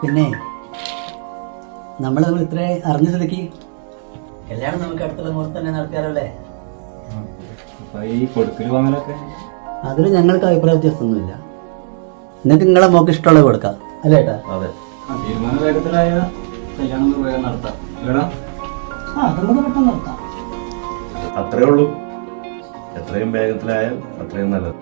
പിന്നെ നമ്മൾ നമ്മൾ ഇത്ര അറിഞ്ഞ സ്ഥിതിക്ക് കല്യാണം നമുക്ക് അടുത്തുള്ള മുഹൂർത്തം തന്നെ നടത്തിയാലല്ലേ? അതിന് അതിൽ ഞങ്ങൾക്ക് അഭിപ്രായ വ്യത്യാസമൊന്നുമില്ല. നിങ്ങൾക്ക് നിങ്ങളെ മോക്ക് ഇഷ്ടമുള്ളത് കൊടുക്കാം. അല്ലേ ഏട്ടാ? അതെ. തീരുമാനം വേഗത്തിലായ കല്യാണം ഒന്ന് വേഗം നടത്താം. ആ നമുക്ക് പെട്ടെന്ന് നടത്താം. അത്രേ ഉള്ളൂ. എത്രയും വേഗത്തിലായാൽ അത്രയും നല്ലത്.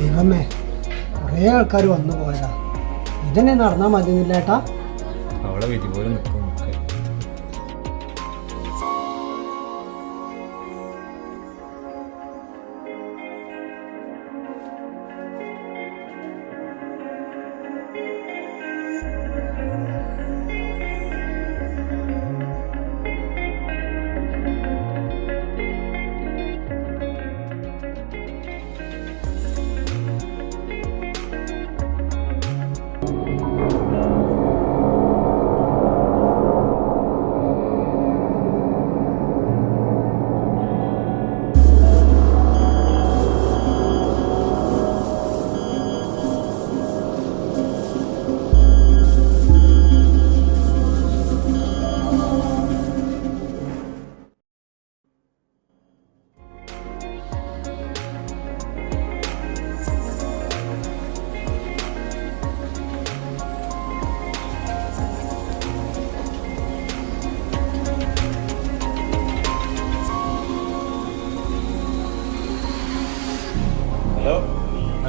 ദൈവമേ കുറേ ആൾക്കാർ വന്നു പോയതാ. ഇതന്നെ നടന്നാൽ മതി ഏട്ടാ. അവളെ വിധി പോലും നിൽക്കും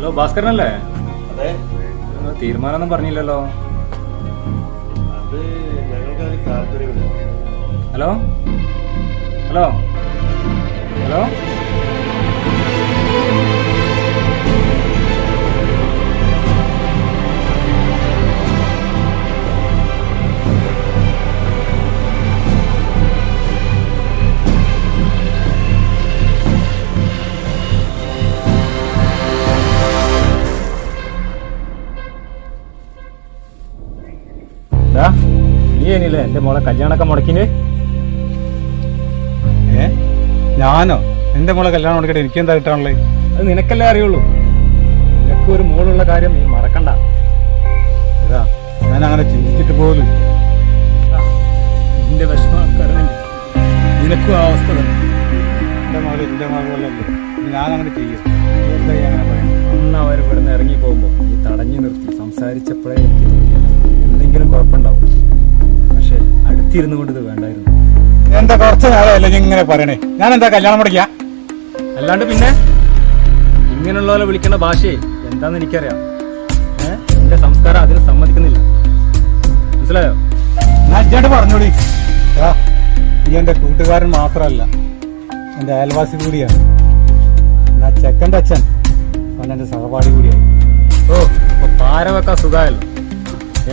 ഹലോ ഭാസ്കരനല്ലേ? അതെ. തീരുമാനമൊന്നും പറഞ്ഞില്ലല്ലോ. അത് ഞങ്ങൾക്ക് അതിൽ താല്പര്യമില്ല. ഹലോ? ഹലോ? ഹലോ? നീ ഇനിയില്ലേ? എന്റെ മോളെ കല്യാണമൊക്കെ മുടക്കിന് ഏ? ഞാനോ? എന്റെ മോളെ കല്യാണം മുടക്കട്ടെ എനിക്ക് എന്താ കിട്ടാനുള്ളത്? അത് നിനക്കല്ലേ അറിയുള്ളൂ. നിനക്ക് ഒരു മോളുള്ള കാര്യം നീ മറക്കണ്ട. ഇതാ ഞാൻ അങ്ങനെ ചിന്തിച്ചിട്ട് പോലും. നിന്റെ വിഷമം നിനക്കും ആ അവസ്ഥ എന്റെ മകൾ എന്റെ മകളല്ലേ? ഞാൻ അങ്ങനെ ചെയ്യും. എന്താ അങ്ങനെ പറയാം. അന്ന് അവർ ഇവിടുന്ന് ഇറങ്ങി പോകുമ്പോൾ ഈ തടഞ്ഞു നിർത്തി സംസാരിച്ചപ്പോഴേ എനിക്ക് എന്തെങ്കിലും കുഴപ്പമുണ്ടാവും. പക്ഷെ അടുത്തിരുന്നു കൊണ്ട് ഇത് വേണ്ടായിരുന്നു. എന്താ കുറച്ച് നേരമല്ലേ നീ ഇങ്ങനെ പറയണേ? ഞാൻ എന്താ കല്യാണം മുടക്കിയ? അല്ലാണ്ട് പിന്നെ ഇങ്ങനെയുള്ള പോലെ വിളിക്കുന്ന ഭാഷയെ എന്താന്ന് എനിക്കറിയാം. ഏഹ് എന്റെ സംസ്കാരം അതിന് സമ്മതിക്കുന്നില്ല. മനസ്സിലായോ? ഞാൻ പറഞ്ഞോളി. നീ എന്റെ കൂട്ടുകാരൻ മാത്രമല്ല എന്റെ അയൽവാസി കൂടിയാണ്. എന്നാ ചെക്കന്റെ അച്ഛൻ അവൻ എന്റെ സഹപാഠി കൂടിയാണ് ഓ പാരവക്ക പാര വെക്കാൻ സുഖമായല്ലോ.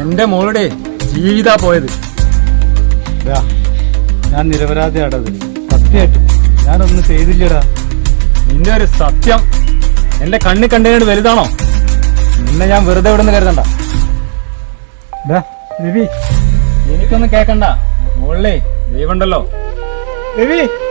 എന്റെ മോളുടെ ജീവിതാ പോയത്. ഇതാ ഞാൻ നിരപരാധിയാടത് സത്യമായിട്ടും. ഞാനൊന്നും ചെയ്തില്ലടാ. നിന്റെ ഒരു സത്യം. എന്റെ കണ്ണി കണ്ടതിനോട് വലുതാണോ? നിന്നെ ഞാൻ വെറുതെ വിടുന്ന് കരുതണ്ട. രവി. എനിക്കൊന്നും കേക്കണ്ട. മോളേ ദൈവമുണ്ടല്ലോ. രവി.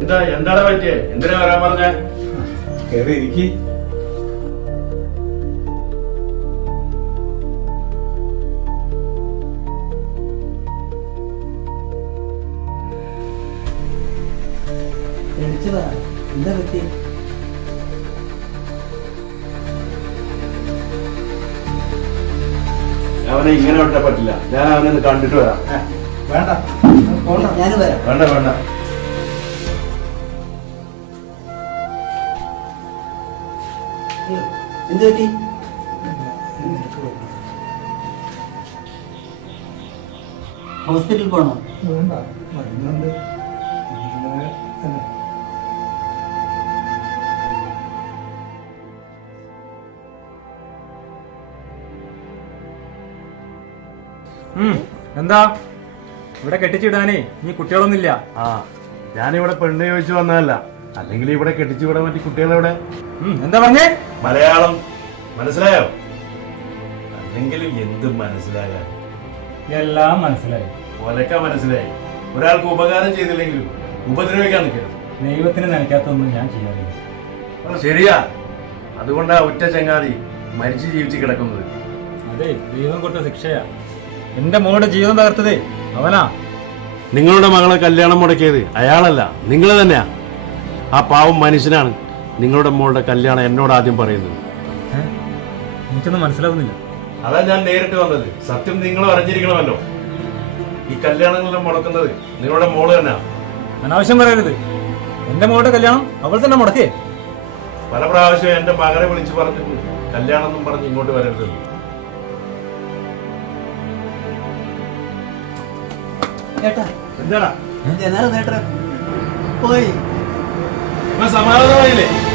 എന്താ എന്താണ് പറ്റിയേ? എന്തിനാ വരാൻ പറഞ്ഞേ? കേറി ഇരിക്കി. പേടിച്ചു പറ എന്താ പറ്റി അവനെ ഇങ്ങനെ വിട്ടാ പറ്റില്ല. ഞാൻ അവനെ കണ്ടിട്ട് വരാം. വേണ്ട. ഞാൻ വരാം വേണ്ട വേണ്ട. എന്ത് പറ്റി? ഹോസ്പിറ്റലിൽ പോണോ. എന്താ? ഇവിടെ കെട്ടിച്ചിടാനേ നീ കുട്ടികളൊന്നുമില്ല. ആ ഞാനിവിടെ പെണ്ണ് ചോദിച്ചു വന്നതല്ല. അല്ലെങ്കിൽ ഇവിടെ കെട്ടിച്ചു വിടാൻ പറ്റി കുട്ടികളെവിടെ? എന്താ പറഞ്ഞേ? മലയാളം. മനസ്സിലായോ? അല്ലെങ്കിലും എന്ത് മനസ്സിലാകാൻ എല്ലാം മനസ്സിലായി. ഒലക്ക മനസ്സിലായി. ഒരാൾക്ക് ഉപകാരം ചെയ്തില്ലെങ്കിലും ഉപദ്രവിക്കാൻ നിൽക്കരുത്. ദൈവത്തിന് നനയ്ക്കാത്തൊന്നും ഞാൻ ചെയ്യാറില്ല. ശരിയാ. അതുകൊണ്ടാ ഒറ്റ ചങ്ങാതി മരിച്ചു ജീവിച്ച് കിടക്കുന്നത്. അതെ ദൈവം കൊടുത്ത ശിക്ഷയാ. എന്റെ മോളുടെ ജീവിതം തകർത്തതേ അവനാ. നിങ്ങളുടെ മകളെ കല്യാണം മുടക്കിയത് അയാളല്ല നിങ്ങൾ തന്നെയാ. ആ പാവം മനുഷ്യനാണ് നിങ്ങളുടെ മോളുടെ കല്യാണം എന്നോട് ആദ്യം പറയുന്നത്. എനിക്കൊന്നും മനസ്സിലാവുന്നില്ല. അതാ ഞാൻ നേരിട്ട് വന്നത്. സത്യം നിങ്ങൾ അറിഞ്ഞിരിക്കണമല്ലോ. ഈ കല്യാണങ്ങളെല്ലാം മുടക്കുന്നത് നിങ്ങളുടെ മോൾ തന്നെയാ അനാവശ്യം പറയരുത്. എന്റെ മോളുടെ കല്യാണം അവൾ തന്നെ മുടക്കേ പല പ്രാവശ്യം എന്റെ മകനെ വിളിച്ചു പറഞ്ഞിട്ടുണ്ട് കല്യാണം എന്നും പറഞ്ഞ് ഇങ്ങോട്ട് വരരുത്. എന്താടാ? നേട്ട പോയി. സമാധാനമായില്ലേ?